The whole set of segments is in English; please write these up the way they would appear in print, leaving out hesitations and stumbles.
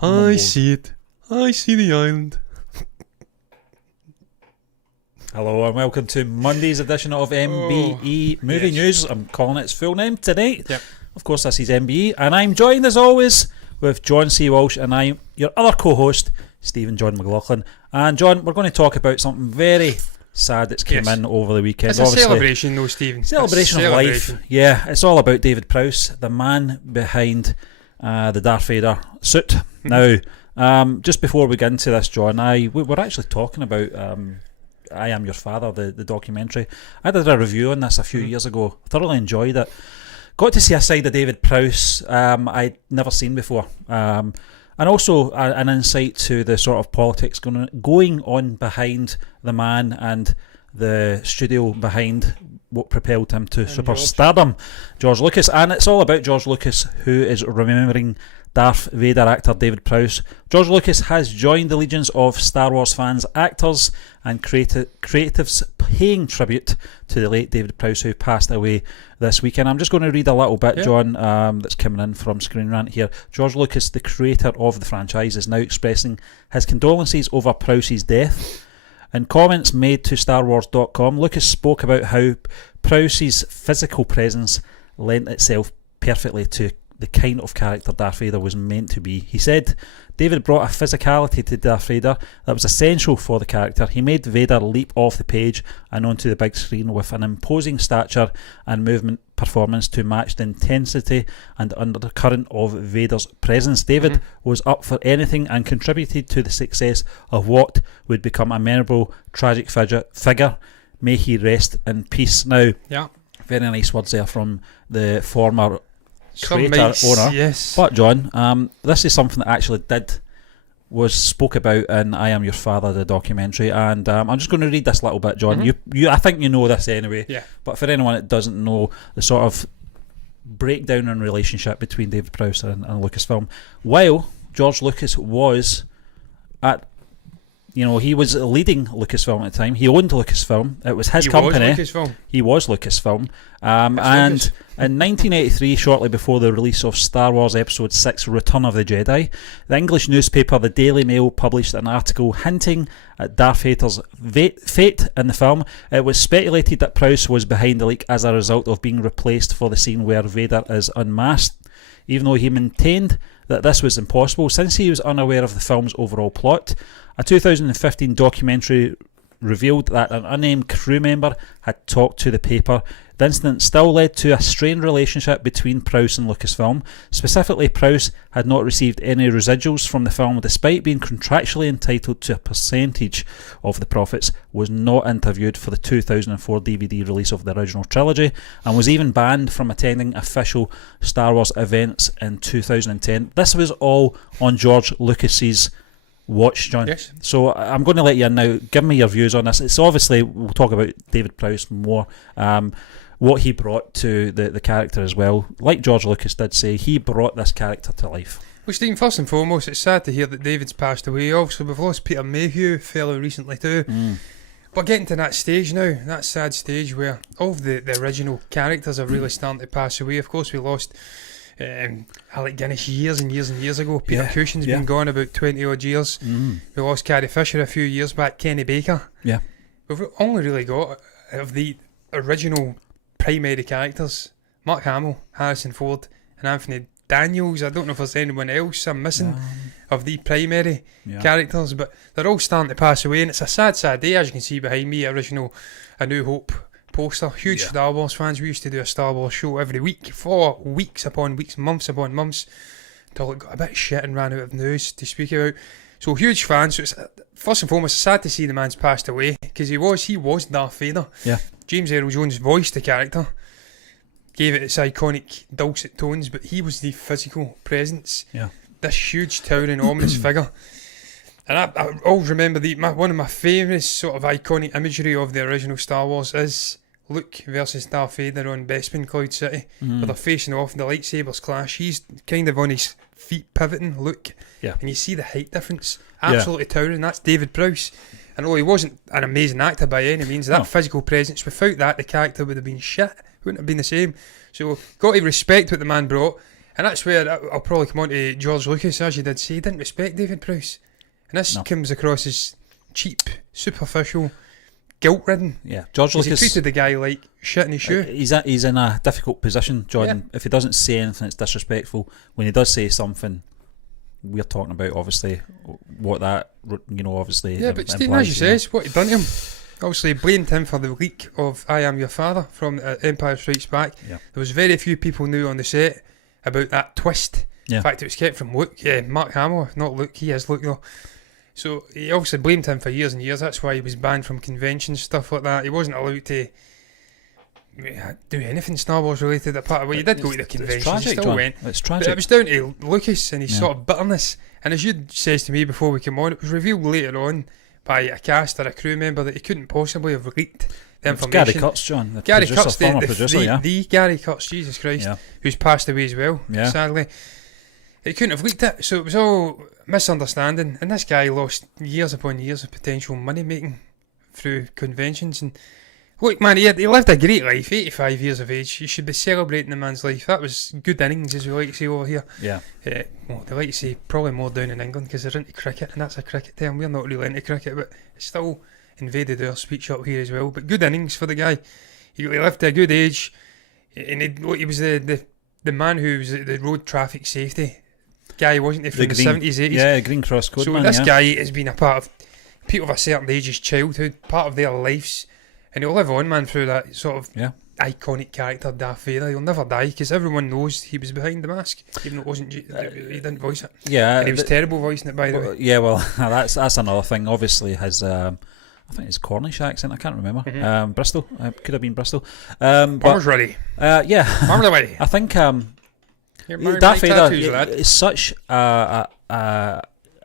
I see it. I see the island. Hello and welcome to Monday's edition of MBE Movie News. I'm calling it its full name tonight. Yep. Of course, this is MBE, and I'm joined as always with John C. Walsh, and I'm your other co-host, Stephen John McLaughlin. And John, we're going to talk about something very sad that's came in over the weekend. It's a celebration though, Stephen. Celebration of life. Yeah, it's all about David Prowse, the man behind the Darth Vader suit. Now, just before we get into this, John, we were actually talking about I Am Your Father, the documentary. I did a review on this a few years ago. Thoroughly enjoyed it. Got to see a side of David Prowse I'd never seen before. And also an insight to the sort of politics going on behind the man and the studio behind what propelled him to superstardom, George Lucas. And it's all about George Lucas, who is remembering Darth Vader actor David Prowse. George Lucas has joined the legions of Star Wars fans, actors and creatives paying tribute to the late David Prowse, who passed away this weekend. I'm just going to read a little bit, John, that's coming in from Screen Rant here. George Lucas, the creator of the franchise, is now expressing his condolences over Prowse's death. In comments made to StarWars.com, Lucas spoke about how Prowse's physical presence lent itself perfectly to the kind of character Darth Vader was meant to be. He said David brought a physicality to Darth Vader that was essential for the character. He made Vader leap off the page and onto the big screen with an imposing stature and movement performance to match the intensity and undercurrent of Vader's presence. David was up for anything and contributed to the success of what would become a memorable, tragic figure. May he rest in peace. Now, very nice words there from the former creator, owner. Yes. But John, this is something that actually was spoke about in I Am Your Father, the documentary, and I'm just going to read this little bit, John. You I think you know this anyway, but for anyone that doesn't know, the sort of breakdown in relationship between David Prowse and Lucasfilm. While George Lucas was he was leading Lucasfilm at the time. He owned Lucasfilm. It was his company. He was Lucasfilm. And in 1983, shortly before the release of Star Wars Episode 6 Return of the Jedi, the English newspaper The Daily Mail published an article hinting at Darth Vader's fate in the film. It was speculated that Prowse was behind the leak as a result of being replaced for the scene where Vader is unmasked, even though he maintained that this was impossible since he was unaware of the film's overall plot. A 2015 documentary revealed that an unnamed crew member had talked to the paper. The incident still led to a strained relationship between Prowse and Lucasfilm. Specifically, Prowse had not received any residuals from the film despite being contractually entitled to a percentage of the profits, was not interviewed for the 2004 DVD release of the original trilogy, and was even banned from attending official Star Wars events in 2010. This was all on George Lucas's watch, John. Yes. So I'm going to let you in now. Give me your views on this. It's obviously, we'll talk about David Prowse more, what he brought to the character as well. Like George Lucas did say, he brought this character to life. Well, Stephen, first and foremost, it's sad to hear that David's passed away. Obviously, we've lost Peter Mayhew, fellow recently too. But getting to that stage now, that sad stage where all of the original characters are really starting to pass away. Of course, we lost Alec Guinness years and years and years ago. Peter Cushing's been gone about 20 odd years. We lost Carrie Fisher a few years back. Kenny Baker. We've only really got of the original primary characters Mark Hamill, Harrison Ford and Anthony Daniels. I don't know if there's anyone else I'm missing of the primary characters, but they're all starting to pass away, and it's a sad day. As you can see behind me, original A New Hope poster. Huge Star Wars fans. We used to do a Star Wars show every week for weeks upon weeks, months upon months, until it got a bit shit and ran out of news to speak about. So huge fans. So it's first and foremost sad to see the man's passed away, because he was Darth Vader. James Earl Jones voiced the character, gave it its iconic dulcet tones, but he was the physical presence. This huge towering ominous figure. And I always remember one of my favourite sort of iconic imagery of the original Star Wars is Luke versus Darth Vader on Bespin Cloud City, where they're facing off and the lightsabers clash. He's kind of on his feet pivoting, Luke, and you see the height difference. Absolutely towering. That's David Prowse. And although he wasn't an amazing actor by any means, that physical presence, without that the character would have been shit. Wouldn't have been the same. So got to respect what the man brought. And that's where I'll probably come on to George Lucas, as you did say. He didn't respect David Prowse. And this comes across as cheap, superficial, guilt-ridden. Yeah, George Lucas. He treated the guy like shit in his shoe. He's in a difficult position, John. Yeah. If he doesn't say anything that's disrespectful, when he does say something, we're talking about obviously what that, obviously. Yeah, but Stephen, implies, as you says, what he done to him. Obviously, blamed him for the leak of "I Am Your Father" from Empire Strikes Back. Yeah. There was very few people knew on the set about that twist. Yeah. In fact, it was kept from Luke, Mark Hamill, not Luke. He is Luke though. So he obviously blamed him for years and years. That's why he was banned from conventions, stuff like that. He wasn't allowed to do anything Star Wars related. Apart, well, he did go to the convention. It's tragic, he still John. went. It's tragic. But it was down to Lucas and his sort of bitterness. And as you says to me before we came on, it was revealed later on by a cast or a crew member that he couldn't possibly have leaked the information. Gary Kurtz, John. The Gary producer, Kurtz, former producer, the Gary Kurtz, Jesus Christ, who's passed away as well, sadly. He couldn't have leaked it, so it was all misunderstanding. And this guy lost years upon years of potential money making through conventions. And look, man, he lived a great life, 85 years of age. You should be celebrating the man's life. That was good innings, as we like to say over here. Yeah. Well, they like to say probably more down in England because they're into cricket, and that's a cricket term. We're not really into cricket, but it's still invaded our speech up here as well. But good innings for the guy. He lived to a good age, and he was the man who was the road traffic safety guy, wasn't he, from the 70s, 80s? Yeah, Green Cross Code. So man, this guy has been a part of people of a certain age's childhood, part of their lives, and he'll live on, man, through that sort of iconic character, Darth Vader. He'll never die because everyone knows he was behind the mask, even though it wasn't. He didn't voice it. Yeah, and he was terrible voicing it, by the way. Yeah, well, that's another thing. Obviously, his I think his Cornish accent. I can't remember. Bristol, could have been Bristol. Farmer's ready. Yeah, Farmer's ready. I think Darth Vader is such a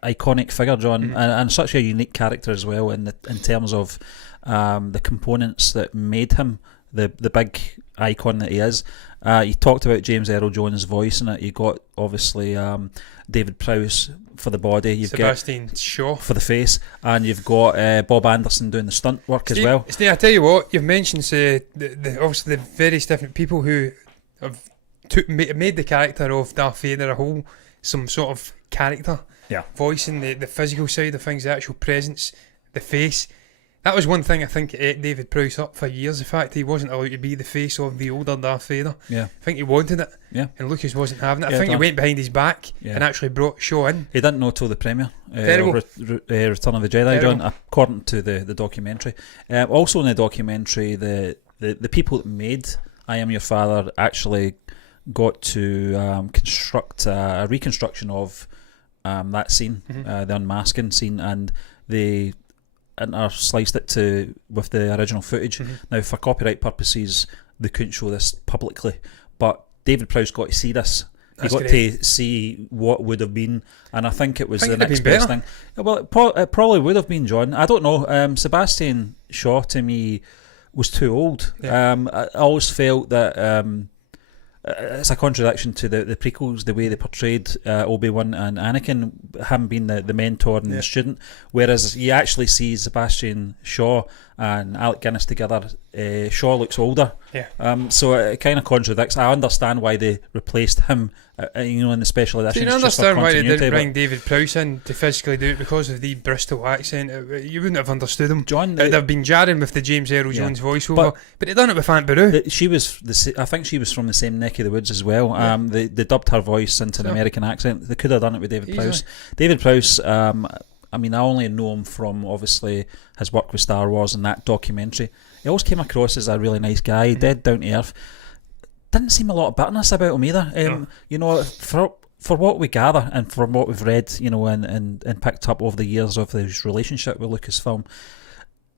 iconic figure, John, and such a unique character as well in terms of the components that made him the big icon that he is. You talked about James Earl Jones' voice in it. You got obviously David Prowse for the body. You've Sebastian Shaw for the face, and you've got Bob Anderson doing the stunt work as well. Steve, I tell you what, you've mentioned obviously the various different people who have made the character of Darth Vader some sort of character. Yeah, voicing the physical side of things, the actual presence, the face. That was one thing I think ate David Prowse up for years. The fact he wasn't allowed to be the face of the older Darth Vader. Yeah, I think he wanted it. Yeah, and Lucas wasn't having it. I think he went behind his back and actually brought Shaw in. He didn't know till the premiere. Terrible. Return of the Jedi, John, according to the documentary. Also in the documentary, the people that made I Am Your Father actually got to construct a reconstruction of that scene, the unmasking scene, and they sliced it with the original footage. Now, for copyright purposes, they couldn't show this publicly, but David Prowse got to see this. He got to see what would have been, and I think it was the next best thing. Well, it probably would have been, John. I don't know. Sebastian Shaw to me was too old. I always felt that it's a contradiction to the prequels, the way they portrayed Obi-Wan and Anakin, him being the mentor and the student, whereas you actually see Sebastian Shaw and Alec Guinness together. Shaw looks older, so it kind of contradicts. I understand why they replaced him, in the special editions. Do you understand why they didn't bring David Prowse in to physically do it? Because of the Bristol accent, you wouldn't have understood him. John, it would have been jarring with the James Earl Jones voiceover, but they done it with Aunt Beru. I think she was from the same neck of the woods as well. They dubbed her voice into an American accent. They could have done it with David Prowse. David Prowse, I only know him from obviously his work with Star Wars and that documentary. He always came across as a really nice guy, dead down to earth. Didn't seem a lot of bitterness about him either. For what we gather and from what we've read, and picked up over the years of his relationship with Lucasfilm,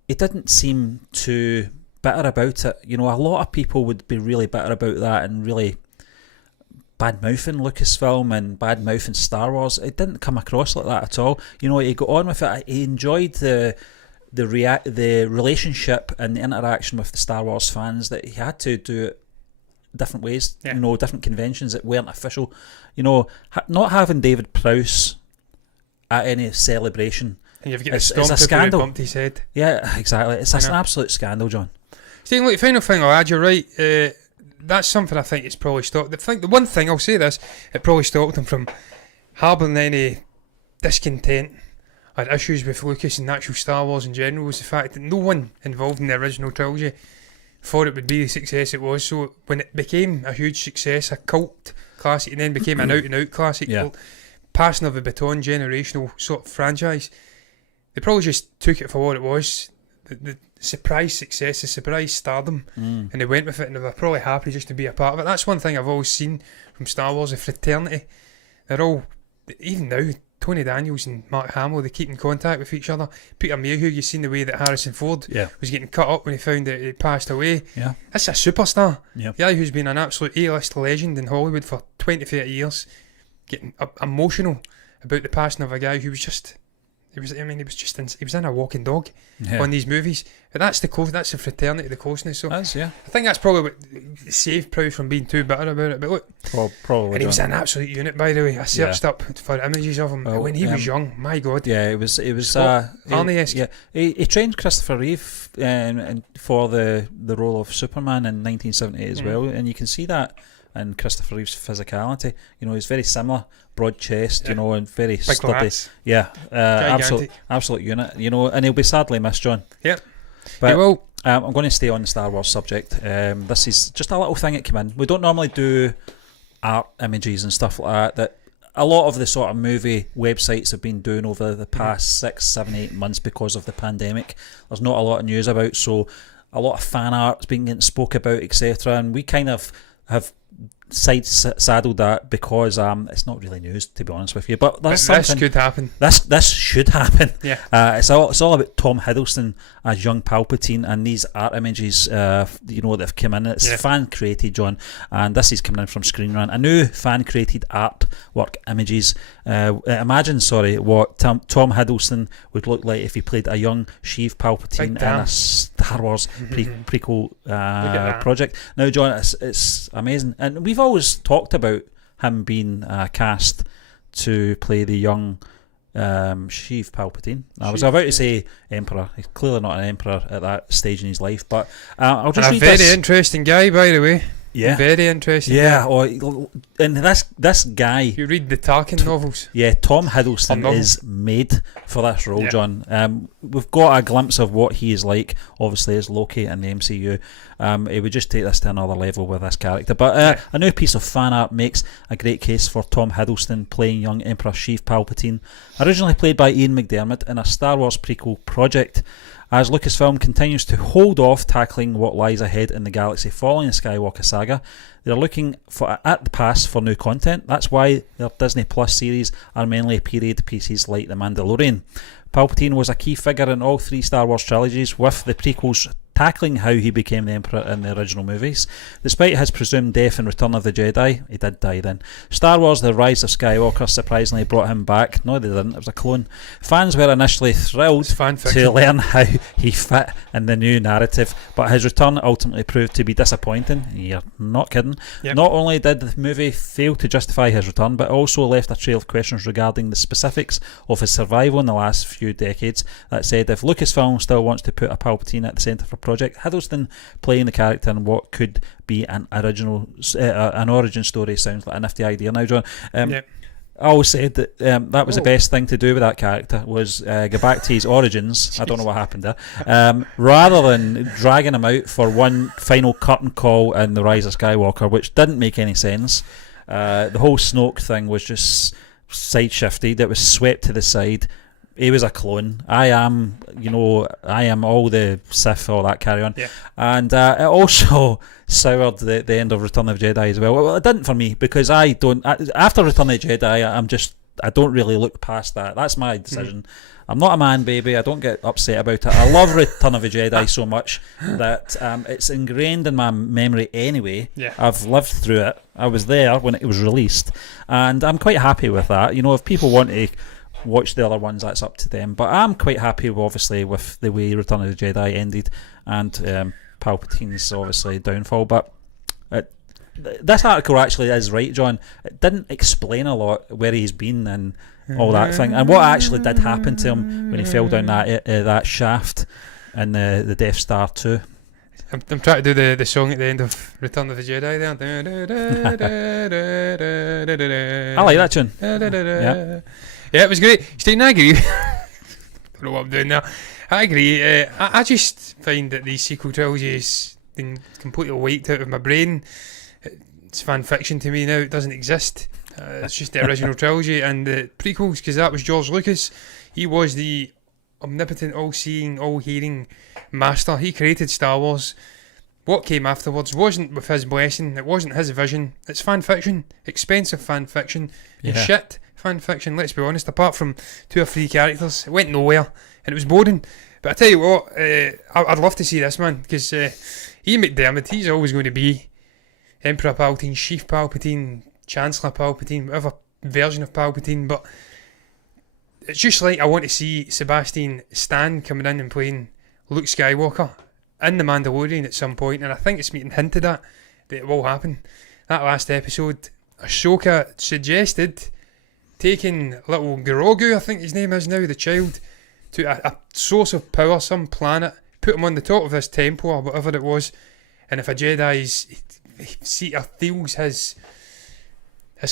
it didn't seem too bitter about it. A lot of people would be really bitter about that and really bad-mouthing Lucasfilm and bad-mouthing Star Wars. It didn't come across like that at all. He got on with it. He enjoyed the relationship and the interaction with the Star Wars fans, that he had to do it different ways, different conventions that weren't official. Not having David Prowse at any celebration, and you've got it's a scandal. Bumped his head. Yeah, exactly. It's an absolute scandal, John. Stephen, look, final thing I'll add, you're right. that's something I think it's probably stopped. The one thing I'll say this, it probably stopped him from harbouring any discontent or issues with Lucas and actual Star Wars in general, was the fact that no one involved in the original trilogy thought it would be the success it was. So when it became a huge success, a cult classic, and then became an out-and-out classic, passing of the baton, generational sort of franchise, they probably just took it for what it was. The surprise success, the surprise stardom, and they went with it, and they were probably happy just to be a part of it. That's one thing I've always seen from Star Wars, the fraternity. They're all, even now, Tony Daniels and Mark Hamill, they keep in contact with each other. Peter Mayhew, you've seen the way that Harrison Ford was getting cut up when he found that he passed away. That's a superstar. The guy who's been an absolute A-list legend in Hollywood for 20, 30 years, getting emotional about the passing of a guy who was just... He was in a walking dog on these movies. But that's the fraternity, the closeness. So I think that's probably what saved Prowse from being too bitter about it. But look, probably. And he was an absolute unit, by the way. I searched up for images of him when he was young. My God. Yeah, it was Arnie-esque. He trained Christopher Reeve for the role of Superman in 1978 as well, and you can see that in Christopher Reeve's physicality. You know, he's very similar, broad chest, you know, and very sturdy. Absolute unit, you know, and he'll be sadly missed, John. But he will. I'm going to stay on the Star Wars subject. This is just a little thing that came in. We don't normally do art images and stuff like that a lot of the sort of movie websites have been doing over the past 6, 7, 8 months because of the pandemic. There's not a lot of news about, so a lot of fan art's been getting spoke about, etc. And we kind of have saddled that because it's not really news, to be honest with you, but this could happen. This should happen. Yeah. It's all about Tom Hiddleston as young Palpatine, and these art images that have come in. It's fan created, John, and this is coming in from Screen Rant. A new fan created artwork images. Imagine what Tom Hiddleston would look like if he played a young Sheev Palpatine in a Star Wars prequel project. Now, John, it's amazing, and we've always talked about him being cast to play the young Sheev Palpatine. I was about to say Emperor. He's clearly not an Emperor at that stage in his life, but I'll just read this. A very interesting guy, by the way. Yeah, very interesting. Yeah, and this guy. You read the Tarkin novels. Yeah, Tom Hiddleston is made for this role, John. We've got a glimpse of what he is like, obviously, as Loki in the MCU. He would just take this to another level with this character. But a new piece of fan art makes a great case for Tom Hiddleston playing young Emperor Sheev Palpatine, originally played by Ian McDiarmid in a Star Wars prequel project. As Lucasfilm continues to hold off tackling what lies ahead in the galaxy following the Skywalker saga, they're looking at the past for new content. That's why their Disney Plus series are mainly period pieces like The Mandalorian. Palpatine was a key figure in all 3 Star Wars trilogies, with the prequels tackling how he became the Emperor in the original movies. Despite his presumed death in Return of the Jedi, he did die then, Star Wars The Rise of Skywalker surprisingly brought him back. No, they didn't, it was a clone. Fans were initially thrilled to learn how he fit in the new narrative, but his return ultimately proved to be disappointing. You're not kidding. Yep. Not only did the movie fail to justify his return, but also left a trail of questions regarding the specifics of his survival in the last few decades. That said, if Lucasfilm still wants to put a Palpatine at the centre for Project Hiddleston playing the character in what could be an origin story sounds like a nifty idea. Now, John, I always said that that was the best thing to do with that character, was go back to his origins. I don't know what happened there. Rather than dragging him out for one final curtain call in The Rise of Skywalker, which didn't make any sense. The whole Snoke thing was just side-shifted. It was swept to the side. He was a clone. I am all the Sith, all that carry on. Yeah. And it also soured the end of Return of the Jedi as well. Well, it didn't for me, because after Return of the Jedi, I don't really look past that. That's my decision. I'm not a man baby. I don't get upset about it. I love Return of the Jedi so much that it's ingrained in my memory anyway. Yeah. I've lived through it. I was there when it was released, and I'm quite happy with that. You know, if people want to watch the other ones, that's up to them, but I'm quite happy obviously with the way Return of the Jedi ended and Palpatine's obviously downfall. But this article actually is right, John. It didn't explain a lot where he's been and all that thing, and what actually did happen to him when he fell down that shaft in the Death Star 2. I'm trying to do the song at the end of Return of the Jedi there. I like that tune. Yeah, it was great. Staying, I agree. Don't know what I'm doing now. I agree. I just find that the sequel trilogy has been completely wiped out of my brain. It's fan fiction to me now. It doesn't exist. It's just the original trilogy and the prequels, because that was George Lucas. He was the omnipotent, all-seeing, all-hearing master. He created Star Wars. What came afterwards wasn't with his blessing. It wasn't his vision. It's fan fiction, expensive fan fiction, and shit fan fiction. Let's be honest. Apart from 2 or 3 characters, it went nowhere, and it was boring. But I tell you what, I'd love to see this, man, because Ian McDiarmid, he's always going to be Emperor Palpatine, Chief Palpatine, Chancellor Palpatine, whatever version of Palpatine. But it's just like I want to see Sebastian Stan coming in and playing Luke Skywalker in The Mandalorian at some point, and I think it's being hinted at that it will happen. That last episode, Ahsoka suggested taking little Grogu, I think his name is now, the child, to a source of power, some planet, put him on the top of this temple or whatever it was, and if a Jedi's feels his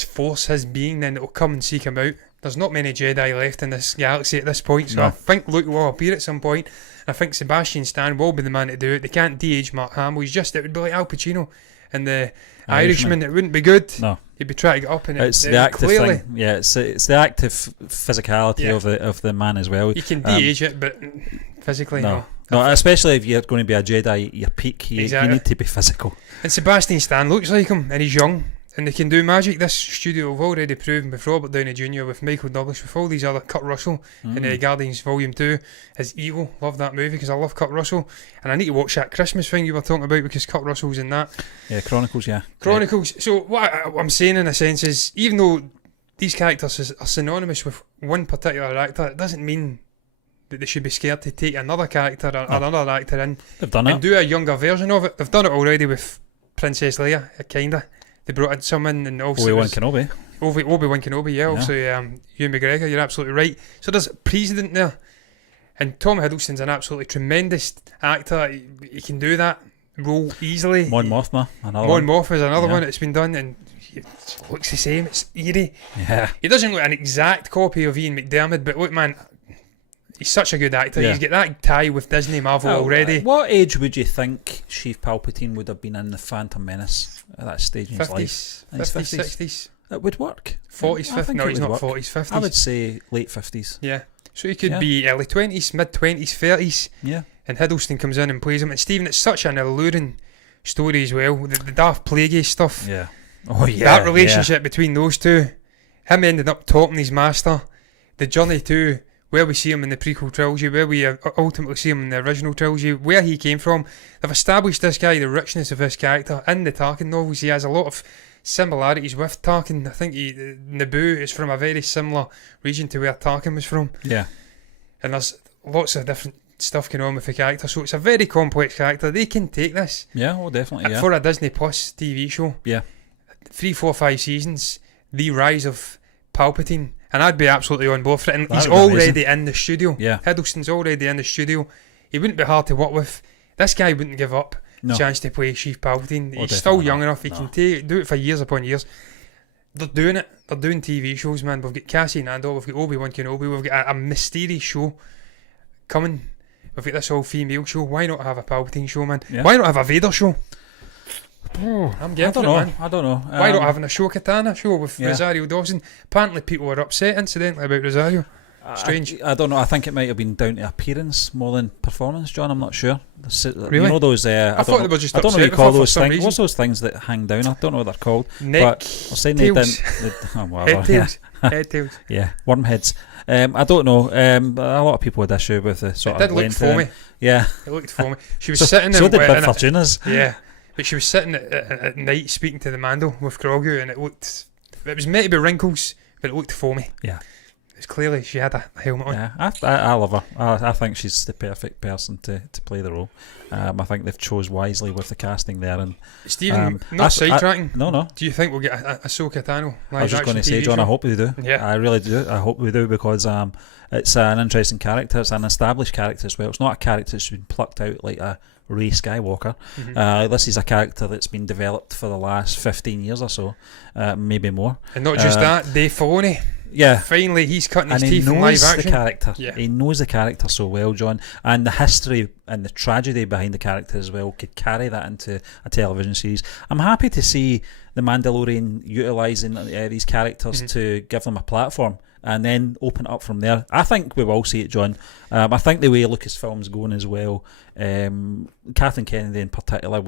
force, his being, then it'll come and seek him out. There's not many Jedi left in this galaxy at this point, so I think Luke will appear at some point. I think Sebastian Stan will be the man to do it. They can't de-age Mark Hamill. It would be like Al Pacino and the Irishman. It wouldn't be good. No, he'd be trying to get up, and it's the active thing. Yeah, it's the active physicality of the man as well. You can de-age it, but physically no. No, especially if you're going to be a Jedi at your peak, you need to be physical. And Sebastian Stan looks like him, and he's young. And they can do magic. This studio have already proven with Robert Downey Jr., with Michael Douglas, with all these other, Kurt Russell in Guardians Volume 2 as Evil. Love that movie because I love Kurt Russell. And I need to watch that Christmas thing you were talking about because Kurt Russell's in that. Yeah, Chronicles, yeah. So what I'm saying in a sense is, even though these characters are synonymous with one particular actor, it doesn't mean that they should be scared to take another character or another actor in. They've done it. And do a younger version of it. They've done it already with Princess Leia, kinda. They brought in someone, and also Obi-Wan Kenobi. Obi-Wan Kenobi, yeah. Also, Ewan McGregor, you're absolutely right. So there's precedent there. And Tom Hiddleston's an absolutely tremendous actor. He can do that role easily. Mon Mothma, another one. Mon Mothma is another one that's been done, and it looks the same. It's eerie. Yeah. He doesn't look an exact copy of Ian McDiarmid, but look, man, he's such a good actor. Yeah. He's got that tie with Disney Marvel already. What age would you think Chief Palpatine would have been in The Phantom Menace at that stage in his life? 50s, 60s. It would work. 40s, 50s. No, he's not 40s, 50s. I would say late 50s. Yeah. So he could be early 20s, mid 20s, 30s. Yeah. And Hiddleston comes in and plays him. And Stephen, it's such an alluring story as well. The Darth Plagueis stuff. Yeah. Oh, yeah. That relationship between those two. Him ending up topping his master. The journey to where we see him in the prequel trilogy, where we ultimately see him in the original trilogy, where he came from. They've established this guy, the richness of this character. In the Tarkin novels, he has a lot of similarities with Tarkin. I think Naboo is from a very similar region to where Tarkin was from. Yeah. And there's lots of different stuff going on with the character, so it's a very complex character. They can take this. Yeah, well, definitely, yeah. For a Disney Plus TV show. Yeah. 3, 4, 5 seasons. The rise of Palpatine. And I'd be absolutely on board for it. And he's already in the studio. Yeah. Hiddleston's already in the studio. He wouldn't be hard to work with. This guy wouldn't give up the chance to play Chief Palpatine. He's still young enough. He can do it for years upon years. They're doing it. They're doing TV shows, man. We've got Cassian Andor. We've got Obi-Wan Kenobi. We've got a mysterious show coming. We've got this all-female show. Why not have a Palpatine show, man? Yeah. Why not have a Vader show? I'm getting it, man. I don't know. Why not having a Show-Katana show with Rosario Dawson? Apparently people were upset, incidentally, about Rosario. Strange. I don't know. I think it might have been down to appearance more than performance, John. I'm not sure. Really? You know those... I thought they were just upset. I don't know what you call those things. Reason. What's those things that hang down? I don't know what they're called. Neck tails. Head tails. Head tails. Yeah, worm heads. I don't know. A lot of people had issue with the sort of length. It did look foamy. Yeah. It looked foamy. She was sitting so did Bib Fortuna's. Yeah. But she was sitting at night speaking to the Mando with Grogu, and it was meant to be wrinkles, but it looked foamy. Yeah. because clearly she had a helmet on. Yeah, I love her. I think she's the perfect person to play the role. I think they've chose wisely with the casting there. And Stephen, not sidetracking. No. Do you think we'll get a Ahsoka Tano? I was just going to say, John, I hope we do. Yeah. I really do. I hope we do, because it's an interesting character. It's an established character as well. It's not a character that's been plucked out like a Rey Skywalker. This is a character that's been developed for the last 15 years or so, maybe more. And not just that, Dave Filoni. Yeah. Finally, he's cutting his and teeth in live action. The character. Yeah. He knows the character so well, John, and the history and the tragedy behind the character as well could carry that into a television series. I'm happy to see the Mandalorian utilising these characters to give them a platform and then open it up from there. I think we will see it, John. I think the way Lucasfilm's going as well, Kathleen Kennedy in particular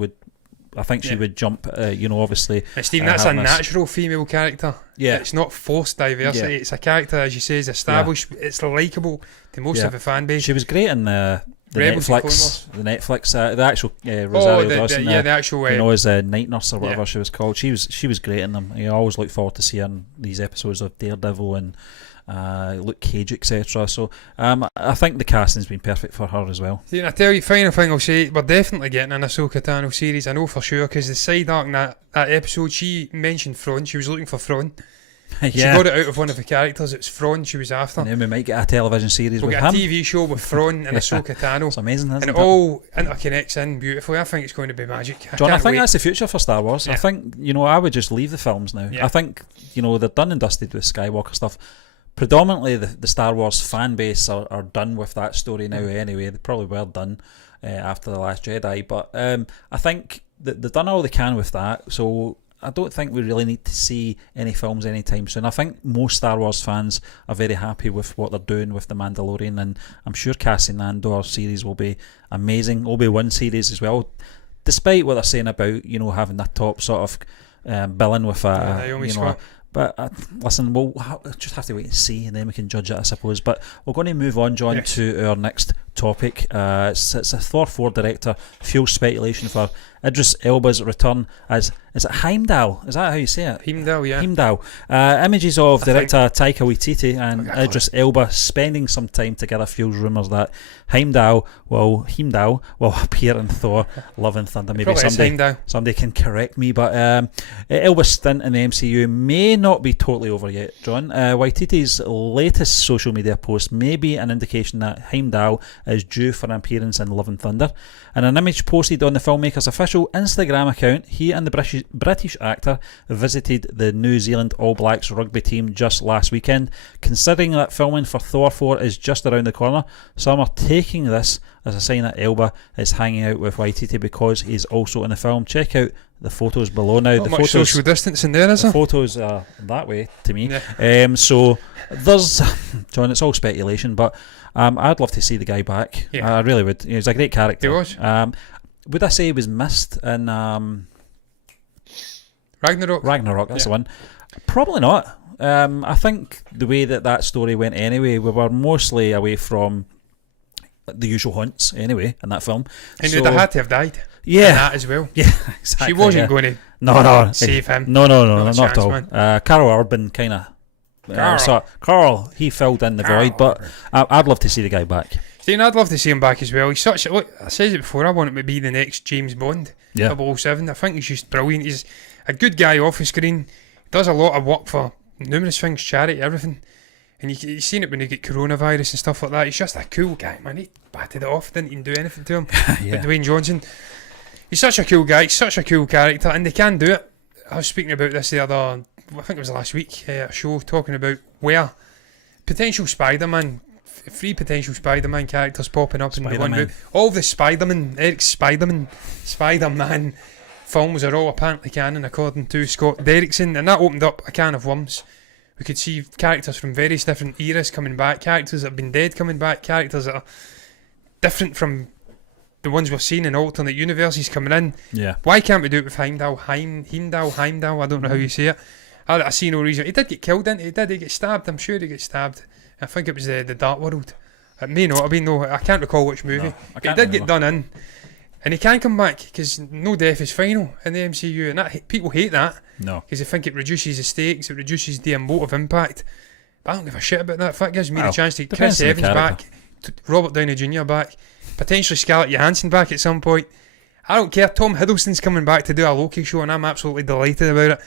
I think she would jump, obviously. Stephen, that's a natural female character. Yeah. It's not forced diversity. Yeah. It's a character, as you say, is established. Yeah. It's likeable to most of the fan base. She was great in the Netflix, the actual Rosario Dawson. The actual, as a night nurse or whatever she was called. She was great in them. I always look forward to seeing these episodes of Daredevil and Luke Cage, etc. So I think the casting's been perfect for her as well. See, I tell you, final thing I'll say, we're definitely getting an Ahsoka Tano series. I know for sure, because the side arc in that episode, she mentioned Thrawn. She was looking for Thrawn. She got it out of one of the characters. It's Thrawn she was after. And then we might get a television series with him. We'll get a TV show with Thrawn and Ahsoka Tano. It's amazing, isn't it? And it all interconnects in beautifully. I think it's going to be magic. John, I think that's the future for Star Wars. I think, I would just leave the films now. I think, they're done and dusted with Skywalker stuff. Predominantly the Star Wars fan base are done with that story now anyway. They probably were done after The Last Jedi, but I think that they've done all they can with that, so I don't think we really need to see any films anytime soon. I think most Star Wars fans are very happy with what they're doing with The Mandalorian, and I'm sure Cassian Andor series will be amazing. Obi-Wan series as well, despite what they're saying about having that top sort of billing with But listen, we'll just have to wait and see, and then we can judge it, I suppose. But we're going to move on, John, to our next topic. It's a Thor 4 director fuels speculation for Idris Elba's return as, is it Heimdall? Is that how you say it? Heimdall, yeah. Heimdall. Images of director Taika Waititi and Idris Elba spending some time together fuels rumours that Heimdall will appear in Thor Love and Thunder. Maybe somebody can correct me, but Elba's stint in the MCU may not be totally over yet, John. Waititi's latest social media post may be an indication that Heimdall is due for an appearance in Love and Thunder. In an image posted on the filmmaker's official Instagram account, he and the British actor visited the New Zealand All Blacks rugby team just last weekend. Considering that filming for Thor 4 is just around the corner, some are taking this as a sign that Elba is hanging out with Waititi because he's also in the film. Check out the photos below now. Not much social distancing there, is there? The photos are that way to me. Yeah. So there's, John, it's all speculation, but I'd love to see the guy back. I really would. He's a great character. He was. Would I say he was missed in Ragnarok, that's the one. Probably not. I think the way that story went anyway, we were mostly away from the usual haunts anyway in that film. And so, they'd have had to have died. Yeah. In that as well. Yeah, exactly. She wasn't going to save him. No, not at all. Carol Urban kind of... Carl, he filled in the void, but I'd love to see the guy back. Stephen, I'd love to see him back as well. He's such a... Look, I said it before, I want him to be the next James Bond. 007. I think he's just brilliant. He's a good guy off the screen. Does a lot of work for numerous things, charity, everything. And you've seen it when you get coronavirus and stuff like that. He's just a cool guy, man. He batted it off, didn't even do anything to him. But Dwayne Johnson, he's such a cool guy, he's such a cool character, and they can do it. I was speaking about this the other, I think it was last week, a show talking about where potential Spider-Man, 3 potential Spider-Man characters popping up in the one movie. All the Spider-Man films are all apparently canon according to Scott Derrickson, and that opened up a can of worms. We could see characters from various different eras coming back, characters that have been dead coming back, characters that are different from the ones we've seen in alternate universes coming in. Yeah. Why can't we do it with Heimdall? Heimdall, I don't know how you say it. I see no reason. He did get killed, didn't he? He get stabbed. I'm sure he get stabbed. I think it was the Dark World. It may not have been, though. I can't recall which movie. He did get done in. And he can't come back because no death is final in the MCU. And people hate that. No. Because they think it reduces the stakes, it reduces the emotive impact. But I don't give a shit about that. If that gives me the Well, chance to get depends Chris on the Evans character. back, Robert Downey Jr. back, potentially Scarlett Johansson back at some point, I don't care. Tom Hiddleston's coming back to do a Loki show, and I'm absolutely delighted about it.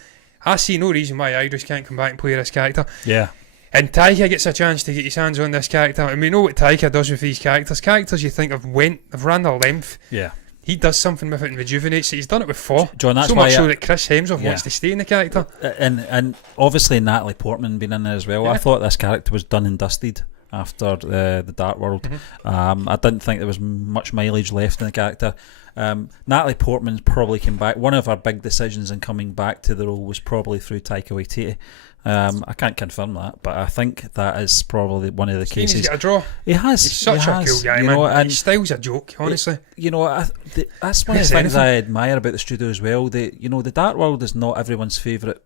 I see no reason why Idris can't come back and play this character. Yeah. And Taika gets a chance to get his hands on this character, and we know what Taika does with these characters. Characters you think have ran their length. Yeah. He does something with it and rejuvenates it. He's done it with Thor. John, that's so why much so that Chris Hemsworth yeah. wants to stay in the character. And obviously Natalie Portman being in there as well. Yeah. I thought this character was done and dusted after the Dark World. Mm-hmm. I didn't think there was much mileage left in the character. Natalie Portman's probably came back. One of her big decisions in coming back to the role was probably through Taika Waititi. I can't confirm that, but I think that is probably one of the cases. He's got a draw. He has. He's such a cool guy, man. And his style's a joke, honestly. That's one of the things I admire about the studio as well. The Dark World is not everyone's favourite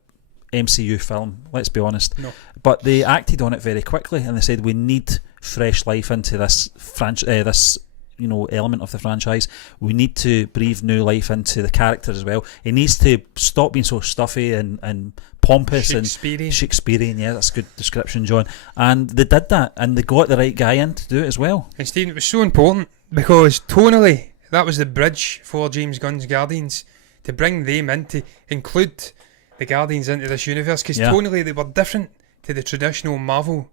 MCU film, let's be honest. No. But they acted on it very quickly, and they said we need fresh life into this element of the franchise. We need to breathe new life into the character as well. It needs to stop being so stuffy and pompous and Shakespearean. Yeah, that's a good description, John. And they did that, and they got the right guy in to do it as well. And Stephen, it was so important because tonally that was the bridge for James Gunn's Guardians, to bring them in, to include the Guardians into this universe, because tonally they were different to the traditional Marvel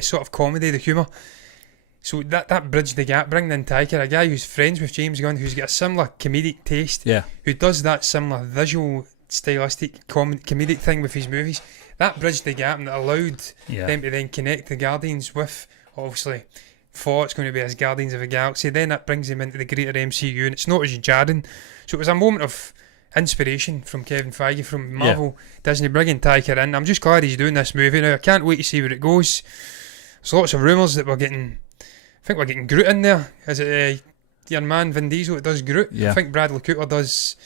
sort of comedy, the humour. So that bridged the gap, bringing in Taika, a guy who's friends with James Gunn, who's got a similar comedic taste, who does that similar visual, stylistic, comedic thing with his movies. That bridged the gap, and it allowed them to then connect the Guardians with, obviously, Thor. It's going to be as Guardians of the Galaxy. Then that brings them into the greater MCU, and it's not as jarring. So it was a moment of inspiration from Kevin Feige, from Marvel, Disney, bringing Taika in. I'm just glad he's doing this movie now. I can't wait to see where it goes. There's lots of rumours that we're getting... I think we're getting Groot in there. Is it your man Vin Diesel that does Groot? Yeah. I think Bradley Cooper does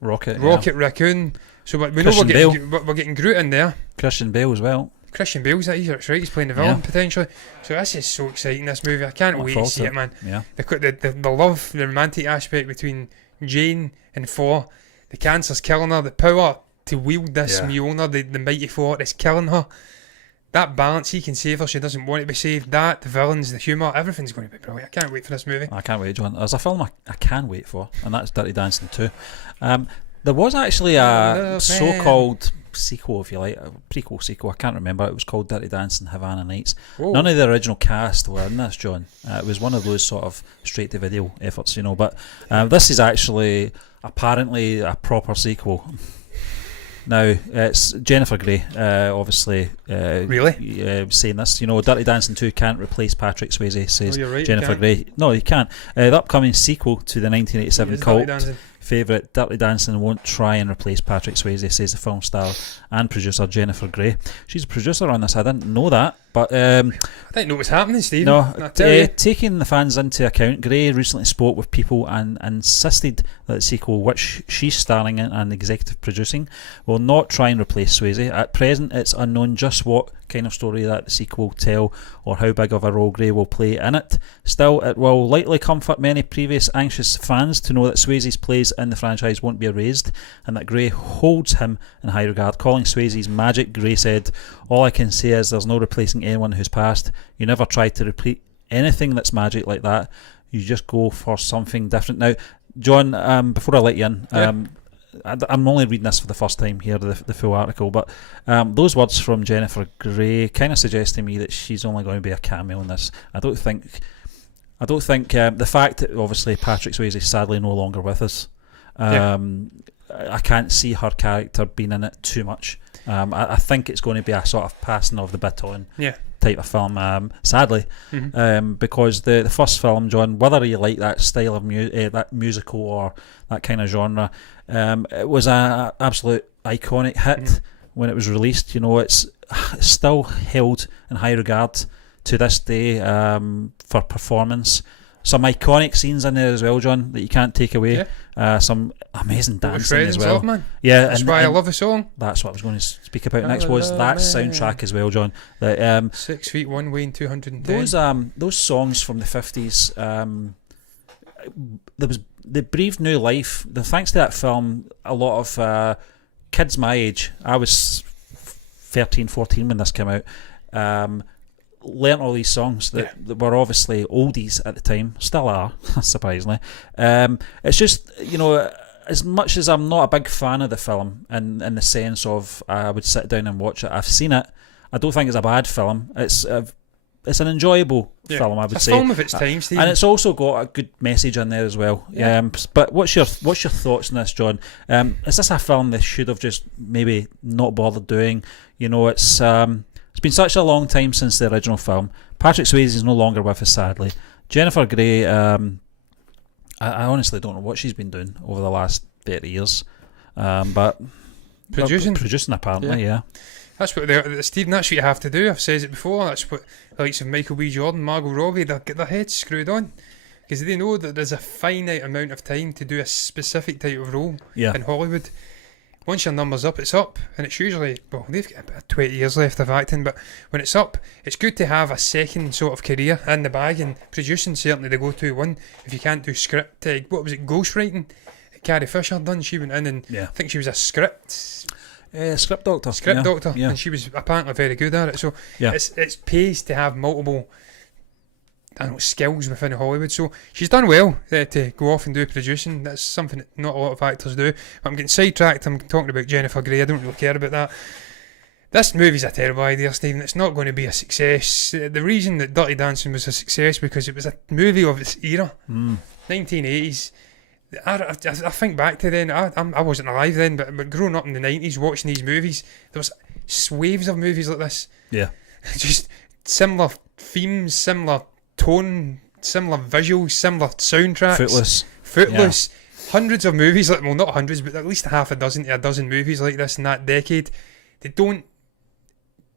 Rocket Raccoon. So we know we're getting Groot in there. Christian Bale as well. Christian Bale's that's right. He's playing the villain potentially. So this is so exciting. This movie, I can't wait to see it, man. Yeah. The love, the romantic aspect between Jane and Thor. The cancer's killing her. The power to wield this Mjolnir, the mighty Thor, is killing her. That balance, he can save her, she doesn't want to be saved. That, the villains, the humour, everything's going to be brilliant. I can't wait for this movie. I can't wait, John. There's a film I can wait for, and that's Dirty Dancing 2. There was actually a so-called sequel, if you like, a prequel sequel, I can't remember. It was called Dirty Dancing Havana Nights. Whoa. None of the original cast were in this, John. It was one of those sort of straight-to-video efforts, but this is actually apparently a proper sequel. Now, it's Jennifer Grey, obviously, really? saying this. Dirty Dancing 2 can't replace Patrick Swayze, says you're right, Jennifer Grey. No, you can't. The upcoming sequel to the 1987 cult favourite Dirty Dancing won't try and replace Patrick Swayze, says the film star and producer Jennifer Grey. She's a producer on this. I didn't know that, but I didn't know what was happening, Steve. No, taking the fans into account, Grey recently spoke with People and insisted that the sequel, which she's starring in and executive producing, will not try and replace Swayze. At present, it's unknown just what kind of story that the sequel will tell or how big of a role Grey will play in it. Still, it will likely comfort many previous anxious fans to know that Swayze's place in the franchise won't be erased and that Grey holds him in high regard. Calling Swayze's magic, Grey said, "All I can say is there's no replacing anyone who's passed. You never try to repeat anything that's magic like that. You just go for something different." Now, John, before I let you in, I'm only reading this for the first time here, the full article, but those words from Jennifer Grey kind of suggest to me that she's only going to be a cameo in this. I don't think the fact that obviously Patrick Swayze is sadly no longer with us, I can't see her character being in it too much. I think it's going to be a sort of passing of the baton type of film, sadly, because the first film, John, whether you like that style of that musical or that kind of genre, it was an absolute iconic hit when it was released. It's still held in high regard to this day for performance. Some iconic scenes in there as well, John, that you can't take away. Some amazing dancing as well. Love, man. Yeah, that's why I love the song. That's what I was going to speak about next. Was that soundtrack as well, John? That 6 feet 1 weighing 210. Those songs from the 50s. They breathed new life. Thanks to that film, a lot of kids my age. I was 13, 14 when this came out. learnt all these songs that were obviously oldies at the time, still are, surprisingly. It's just, as much as I'm not a big fan of the film, in the sense of I would sit down and watch it, I've seen it. I don't think it's a bad film. It's an enjoyable film, I would say. A film of its time, Steve. And it's also got a good message in there as well. Yeah. But what's your thoughts on this, John? Is this a film they should have just maybe not bothered doing? It's been such a long time since the original film. Patrick Swayze is no longer with us, sadly. Jennifer Grey, I honestly don't know what she's been doing over the last 30 years. But producing apparently, yeah. That's what Stephen. That's what you have to do. I've said it before. That's what the likes of Michael B. Jordan, Margot Robbie, they'll get their heads screwed on because they know that there's a finite amount of time to do a specific type of role in Hollywood. Once your number's up, it's up, and it's usually they've got about 20 years left of acting. But when it's up, it's good to have a second sort of career in the bag. And producing certainly the go-to one. If you can't do script, what was it? Ghostwriting. Carrie Fisher done. She went in and I think she was a script doctor, and she was apparently very good at it. So it's pays to have multiple skills within Hollywood. So she's done well to go off and do producing. That's something that not a lot of actors do. But I'm getting sidetracked. I'm talking about Jennifer Grey. I don't really care about that. This movie's a terrible idea, Stephen. It's not going to be a success. The reason that Dirty Dancing was a success because it was a movie of its era, 1980s. I think back to then. I wasn't alive then, but growing up in the 90s, watching these movies, there was waves of movies like this. Yeah, just similar themes, similar tone, similar visuals, similar soundtracks. Footloose. Hundreds of movies, not hundreds, but at least half a dozen to a dozen movies like this in that decade. They don't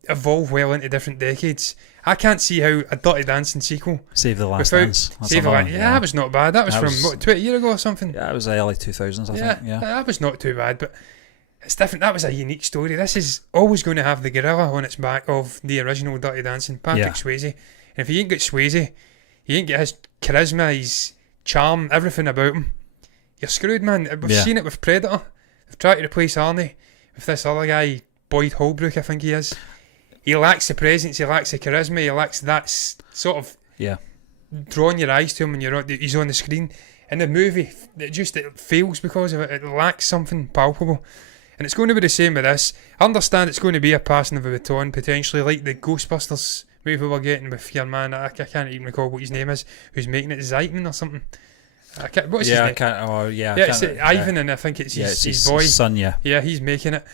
evolve well into different decades. I can't see how a Dirty Dancing sequel Save the Last Dance. That was not bad. That was from 20 years ago or something. Yeah, it was the early 2000s, I think. Yeah, that was not too bad, but it's different. That was a unique story. This is always going to have the gorilla on its back of the original Dirty Dancing, Patrick Swayze. And if you ain't got Swayze, you ain't got his charisma, his charm, everything about him, you're screwed, man. We've seen it with Predator. They've tried to replace Arnie with this other guy, Boyd Holbrook, I think he is. He lacks the presence, he lacks the charisma, he lacks that sort of drawing your eyes to him when he's on the screen. In the movie, it fails because of it. It lacks something palpable. And it's going to be the same with this. I understand it's going to be a passing of a baton, potentially, like the Ghostbusters movie we're getting with your man, I can't even recall what his name is, who's making it, Zeitman or something. What's his name? It's Ivan, and I think it's his boy. His son, Yeah, he's making it.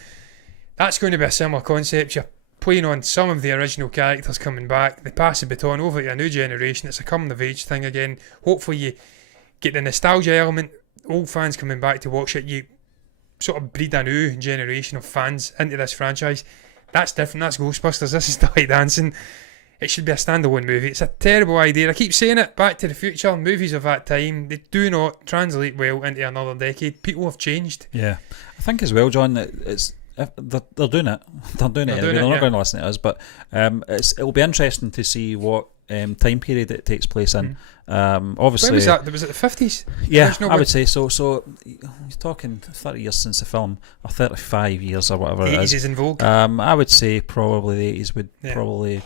That's going to be a similar concept. You're playing on some of the original characters coming back. They pass the baton over to a new generation. It's a coming of age thing again. Hopefully you get the nostalgia element, old fans coming back to watch it. You sort of breed a new generation of fans into this franchise. That's different. That's Ghostbusters. This is Dirty Dancing. It should be a standalone movie. It's a terrible idea. I keep saying it. Back to the Future, movies of that time, they do not translate well into another decade. People have changed. Yeah. I think as well, John, that it's they're doing it. They're doing it. They're not going to listen to us, but it'll be interesting to see what time period it takes place in. Obviously, when was that? Was it the 50s? Yeah, I would say so. So you're talking 30 years since the film, or 35 years, or whatever it is. 80s is in vogue. I would say probably the 80s would probably.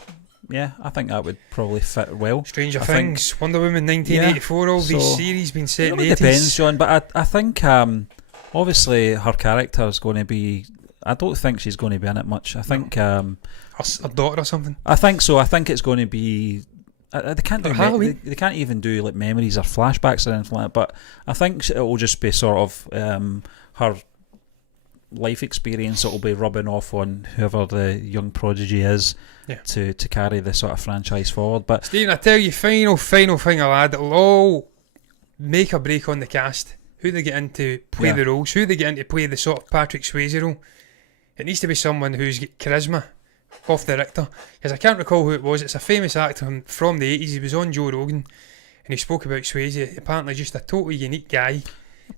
Yeah, I think that would probably fit well. Stranger Things, Wonder Woman 1984, all these series been set in the 80s. It depends, John, but I think obviously her character is going to be. I don't think she's going to be in it much. I think her daughter or something. I think so. I think it's going to be. They can't do Halloween. They can't even do like memories or flashbacks or anything like that. But I think it will just be sort of her life experience that will be rubbing off on whoever the young prodigy is to carry the sort of franchise forward. But Stephen, I tell you, final thing I'll add, it'll all make or break on the cast. Who they get in to play the roles, who they get in to play the sort of Patrick Swayze role. It needs to be someone who's got charisma off the Richter, because I can't recall who it was. It's a famous actor from the 80s. He was on Joe Rogan and he spoke about Swayze. Apparently just a totally unique guy.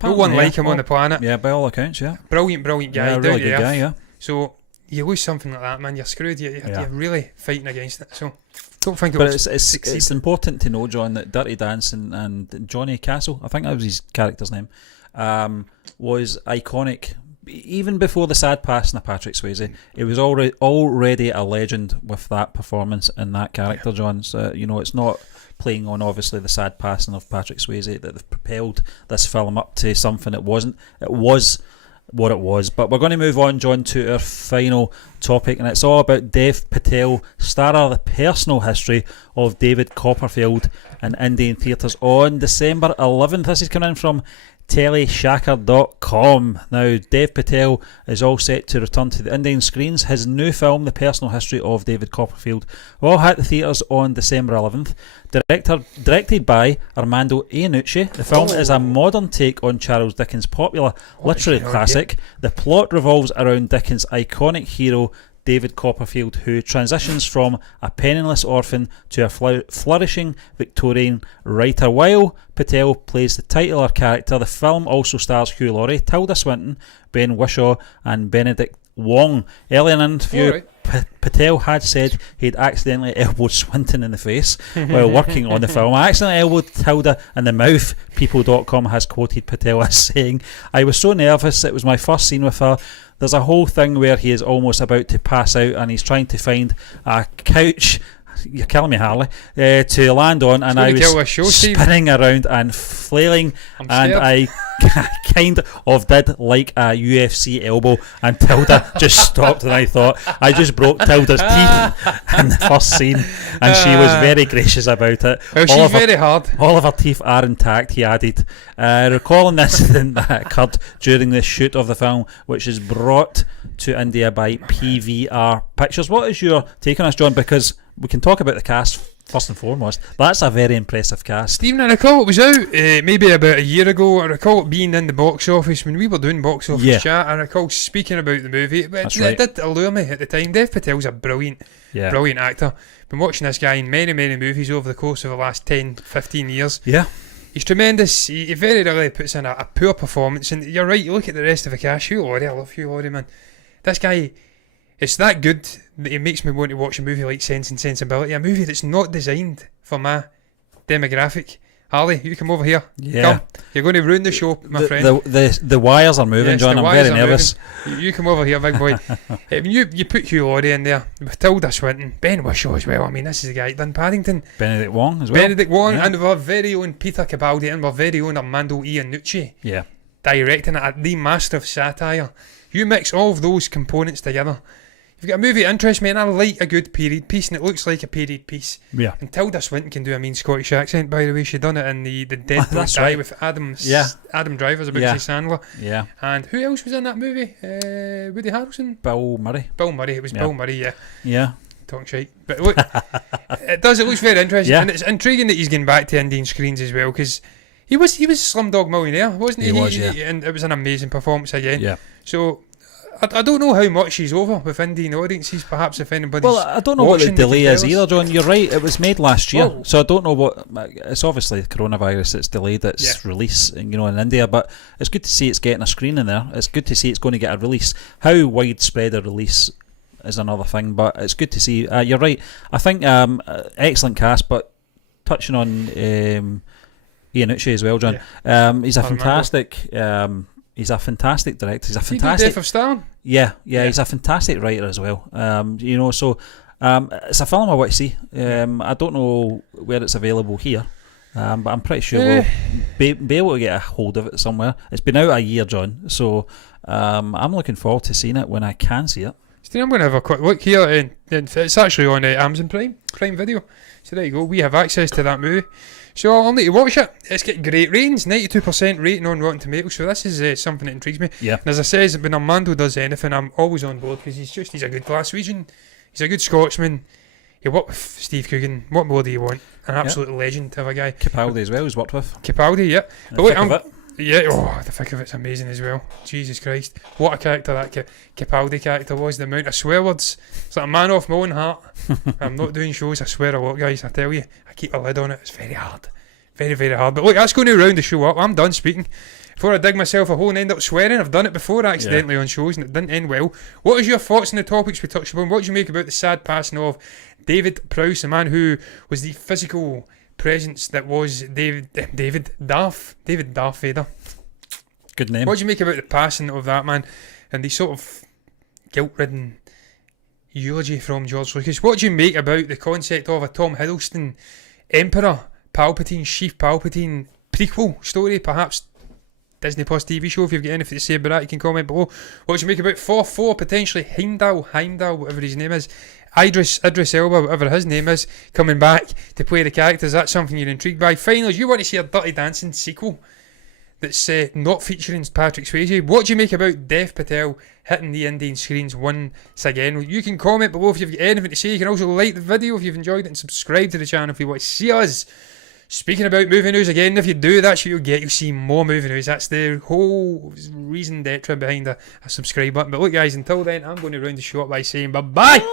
No one like him on the planet. Yeah, by all accounts, brilliant guy, really down good to earth. guy, So you lose something like that, man, you're screwed. You're really fighting against it. So don't think it's important to know, John, that Dirty Dancing and Johnny Castle, I think that was his character's name, was iconic even before the sad passing of Patrick Swayze, he was already a legend with that performance and that character, John. So, it's not playing on, obviously, the sad passing of Patrick Swayze that have propelled this film up to something it wasn't. It was what it was. But we're going to move on, John, to our final topic, and it's all about Dev Patel-starrer, the personal history of David Copperfield in Indian theatres on December 11th. This is coming in from teleshacker.com. Now, Dev Patel is all set to return to the Indian screens. His new film, The Personal History of David Copperfield, will hit the theatres on December 11th. Directed by Armando Iannucci, the film is a modern take on Charles Dickens' popular literary classic. The plot revolves around Dickens' iconic hero, David Copperfield, who transitions from a penniless orphan to a flourishing Victorian writer. While Patel plays the titular character, the film also stars Hugh Laurie, Tilda Swinton, Ben Whishaw and Benedict Wong. Earlier in an interview, Patel had said he'd accidentally elbowed Swinton in the face while working on the film. I accidentally elbowed Tilda in the mouth, People.com has quoted Patel as saying, "I was so nervous, it was my first scene with her. There's a whole thing where he is almost about to pass out and he's trying to find a couch," you're killing me, Harley, to land on, and I was spinning around and flailing, and I kind of did like a UFC elbow, and Tilda just stopped, and I thought I just broke Tilda's teeth in the first scene, and she was very gracious about it. She's very hard. All of her teeth are intact, he added, recalling the incident that occurred during the shoot of the film, which is brought to India by PVR Pictures. What is your take on this, John? Because we can talk about the cast first and foremost. That's a very impressive cast. Stephen, I recall it was out maybe about a year ago. I recall it being in the box office when we were doing box office chat. I recall speaking about the movie. It did allure me at the time. Dev Patel's a brilliant actor. Been watching this guy in many, many movies over the course of the last 10, 15 years. Yeah. He's tremendous. He very rarely puts in a poor performance. And you're right, you look at the rest of the cast. Hugh Laurie, I love Hugh Laurie, man. This guy, it's that good that it makes me want to watch a movie like Sense and Sensibility, a movie that's not designed for my demographic. Harley, you come over here. Yeah. Come. You're going to ruin the show, my friend. The wires are moving, yes, John. I'm very nervous. You come over here, big boy. You put Hugh Laurie in there with Tilda Swinton, Ben Whishaw as well. I mean, this is the guy done Paddington. Benedict Wong as well. And our very own Peter Capaldi and our very own Armando Iannucci. Yeah. Directing it, the master of satire. You mix all of those components together, you've got a movie that interests me, and I like a good period piece, and it looks like a period piece. Yeah. And Tilda Swinton can do a mean Scottish accent, by the way. She done it in the Dead Don't Die with Adam Driver's about to say Sandler. Yeah. And who else was in that movie? Woody Harrelson? Bill Murray. It was Bill Murray, yeah. Yeah. Talking shite. But look, it looks very interesting, and it's intriguing that he's getting back to Indian screens as well, because he was Slumdog Millionaire, wasn't he? He was, and it was an amazing performance again. Yeah. So I don't know how much he's over with Indian audiences, perhaps, if anybody's Well, I don't know what the delay is either, John. You're right, it was made last year, so I don't know what. It's obviously coronavirus that's delayed its release in India, but it's good to see it's getting a screen in there. It's good to see it's going to get a release. How widespread a release is another thing, but it's good to see. You're right. I think excellent cast, but touching on Iannucci as well, John. He's a fantastic. He's a fantastic director. He's a fantastic. Death of Stalin? Yeah. He's a fantastic writer as well. So it's a film I want to see. I don't know where it's available here, but I'm pretty sure we'll be able to get a hold of it somewhere. It's been out a year, John, so I'm looking forward to seeing it when I can see it. Steve, I'm going to have a quick look here, and it's actually on Amazon Prime Video. So there you go. We have access to that movie. So I'll need to watch it. It's got great ratings, 92% rating on Rotten Tomatoes. So this is something that intrigues me. Yeah. And as I says, when Armando does anything, I'm always on board, because he's a good Glaswegian. He's a good Scotsman. You work with Steve Coogan. What more do you want? An absolute legend of a guy. Capaldi as well, he's worked with. Capaldi, yeah. But wait, the thick of it's amazing as well. Jesus Christ. What a character that Capaldi character was. The amount of swear words. It's like a man off my own heart. I'm not doing shows, I swear a lot, guys. I tell you, I keep a lid on it. It's very hard. Very, very hard. But look, that's going to round the show up. I'm done speaking. Before I dig myself a hole and end up swearing, I've done it before accidentally on shows and it didn't end well. What is your thoughts on the topics we touched upon? What do you make about the sad passing of David Prowse, a man who was the physical presence that was Darth Vader? Good name. What do you make about the passing of that man? and the sort of guilt-ridden eulogy from George Lucas. What do you make about the concept of a Tom Hiddleston Emperor Palpatine, Chief Palpatine prequel story, perhaps Disney Plus TV show? If you've got anything to say about that, you can comment below. What do you make about 4 potentially Heimdall, whatever his name is, Idris Elba, whatever his name is, coming back to play the characters? That's something you're intrigued by. Finally, you want to see a Dirty Dancing sequel that's not featuring Patrick Swayze. What do you make about Dev Patel hitting the Indian screens once again? You can comment below if you've got anything to say. You can also like the video if you've enjoyed it and subscribe to the channel if you want to see us speaking about movie news again. If you do, that's what you'll get. You'll see more movie news. That's the whole reason d'etre behind a subscribe button. But look guys, until then, I'm going to round the show up by saying bye-bye.